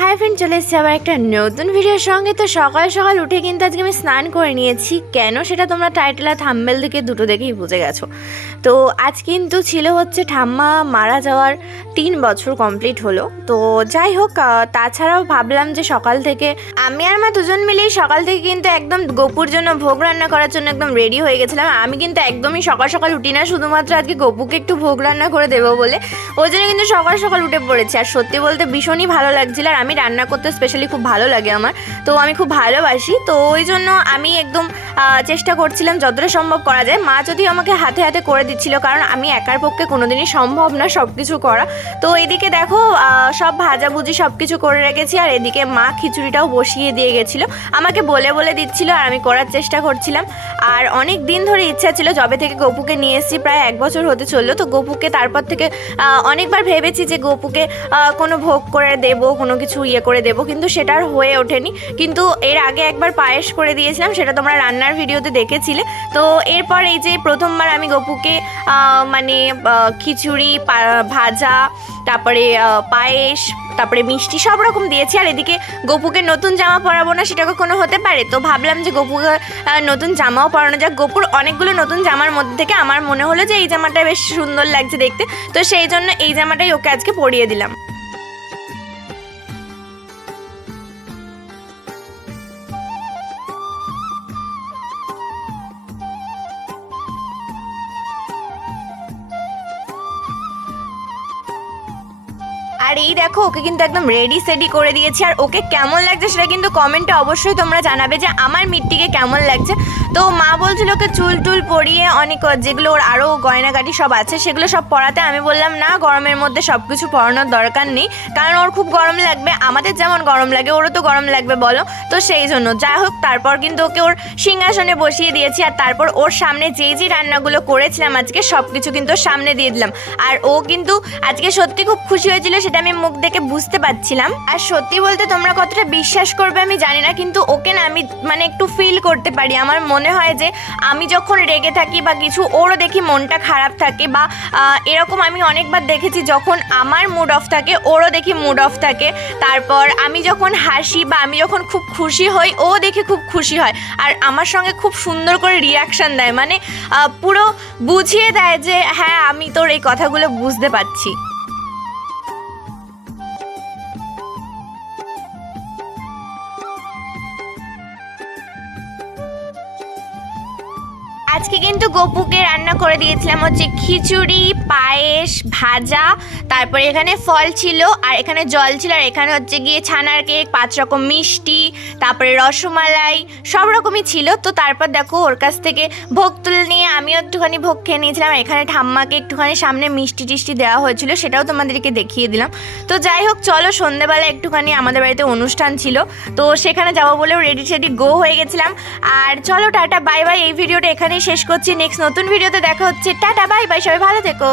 Hi friend, চলে এসেছি আবার একটা নতুন ভিডিওর সঙ্গে। তো সকাল সকাল উঠে কিন্তু আজকে আমি স্নান করে নিয়েছি। কেন সেটা তোমরা টাইটেল আর থাম্বেল দিকে দুটো দেখেই বুঝে গেছো। তো আজ কিন্তু ছিল হচ্ছে ঠাম্মা মারা যাওয়ার তিন বছর কমপ্লিট হলো। তো যাই হোক তাছাড়াও ভাবলাম যে সকাল থেকে আমি আর মা দুজন মিলেই সকাল থেকে কিন্তু একদম গোপুর জন্য ভোগ রান্না করার জন্য একদম রেডি হয়ে গেছিলাম। আমি কিন্তু একদমই সকাল সকাল উঠি না, শুধুমাত্র আজকে গোপুকে একটু ভোগ রান্না করে দেবো বলে। ওই জন্য কিন্তু সকাল সকাল উঠে পড়েছি। আর সত্যি বলতে ভীষণই ভালো লাগছিল। আর আমি রান্না করতে স্পেশালি খুব ভালো লাগে আমার। তো আমি খুব ভালোবাসি। তো ওই জন্য আমি একদম চেষ্টা করছিলাম যতটা সম্ভব করা যায়। মা যদি আমাকে হাতে হাতে করে দিচ্ছিল, কারণ আমি একার পক্ষে কোনোদিনই সম্ভব না সব কিছু করা। তো এদিকে দেখো সব ভাজাভুজি সব কিছু করে রেখেছি, আর এদিকে মা খিচুড়িটাও বসিয়ে দিয়ে গেছিল। আমাকে বলে বলে দিচ্ছিল, আর আমি করার চেষ্টা করছিলাম। আর অনেক দিন ধরে ইচ্ছা ছিল, যবে থেকে গোপুকে নিয়ে এসেছি, প্রায় এক বছর হতে চলল। তো গোপুকে তারপর থেকে অনেকবার ভেবেছি যে গোপুকে কোনো ভোগ করে দেব, কোনো কিছু ইয়ে করে দেব, কিন্তু সেটা আর হয়ে ওঠেনি। কিন্তু এর আগে একবার পায়েস করে দিয়েছিলাম, সেটা তোমরা রান্নার ভিডিওতে দেখেছিলে। তো এরপর এই যে প্রথমবার আমি গপুকে মানে খিচুড়ি ভাজা, তারপরে পায়েস, তারপরে মিষ্টি সব রকম দিয়েছি। আর এদিকে গোপুকে নতুন জামা পরাবো না সেটা কোনো হতে পারে। তো ভাবলাম যে গোপুকে নতুন জামাও পরানো যাক। গোপুর অনেকগুলো নতুন জামার মধ্যে থেকে আমার মনে হলো যে এই জামাটা বেশ সুন্দর লাগছে দেখতে। তো সেই জন্য এই জামাটাই ওকে আজকে পরিয়ে দিলাম। আর এই দেখো, ওকে কিন্তু একদম রেডি সেডি করে দিয়েছি। আর ওকে কেমন লাগছে সেটা কিন্তু কমেন্টে অবশ্যই তোমরা জানাবে যে আমার মিটটিকে কেমন লাগছে। তো মা বলছিল ওকে চুল টুল পরিয়ে, অনেক যেগুলো ওর আরও গয়নাগাটি সব আছে, সেগুলো সব পরাতে। আমি বললাম, না, গরমের মধ্যে সব কিছু পরানোর দরকার নেই। কারণ ওর খুব গরম লাগবে। আমাদের যেমন গরম লাগে, ওরও তো গরম লাগবে বলো। তো সেই জন্য, যাই হোক, তারপর কিন্তু ওকে ওর সিংহাসনে বসিয়ে দিয়েছি। আর তারপর ওর সামনে যেই যে রান্নাগুলো করেছিলাম আজকে সব কিছু কিন্তু সামনে দিয়ে দিলাম। আর ও কিন্তু আজকে সত্যি খুব খুশি হয়েছিল সেটা আমি মুখ দেখে বুঝতে পারছিলাম। আর সত্যি বলতে তোমরা কতটা বিশ্বাস করবে আমি জানি না, কিন্তু ওকে না আমি মানে একটু ফিল করতে পারি। আমার মনে হয় যে আমি যখন রেগে থাকি বা কিছু, ওরও দেখি মনটা খারাপ থাকে বা এরকম আমি অনেকবার দেখেছি যখন আমার মুড অফ থাকে, ওরও দেখি মুড অফ থাকে। তারপর আমি যখন হাসি বা আমি যখন খুব খুশি হই, ও দেখে খুব খুশি হয়। আর আমার সঙ্গে খুব সুন্দর করে রিয়াকশান দেয়। মানে পুরো বুঝিয়ে দেয় যে হ্যাঁ আমি তোর এই কথাগুলো বুঝতে পারছি। আজকে কিন্তু গপুকে রান্না করে দিয়েছিলাম হচ্ছে খিচুড়ি, পায়েস, ভাজা, তারপরে এখানে ফল ছিল, আর এখানে জল ছিল, আর এখানে হচ্ছে গিয়ে ছানার কেক, পাঁচ রকম মিষ্টি, তারপরে রসমালাই, সব রকমই ছিল। তো তারপর দেখো ওর কাছ থেকে ভোগ তুলে নিয়ে আমিও একটুখানি ভোগ খেয়ে নিয়েছিলাম এখানে ঠাম্মাকে একটুখানি সামনে মিষ্টি টিষ্টি দেওয়া হয়েছিল, সেটাও তোমাদেরকে দেখিয়ে দিলাম। তো যাই হোক, চলো সন্ধেবেলা একটুখানি আমাদের বাড়িতে অনুষ্ঠান ছিল। তো সেখানে যাব বলেও রেডি সেডি গো হয়ে গেছিলাম। আর চলো টাটা বাই বাই এই ভিডিওটা এখানেই শেষ করছি নেক্সট নতুন ভিডিওতে দেখা হচ্ছে। টাটা বাই বাই সবাই ভালো থেকো।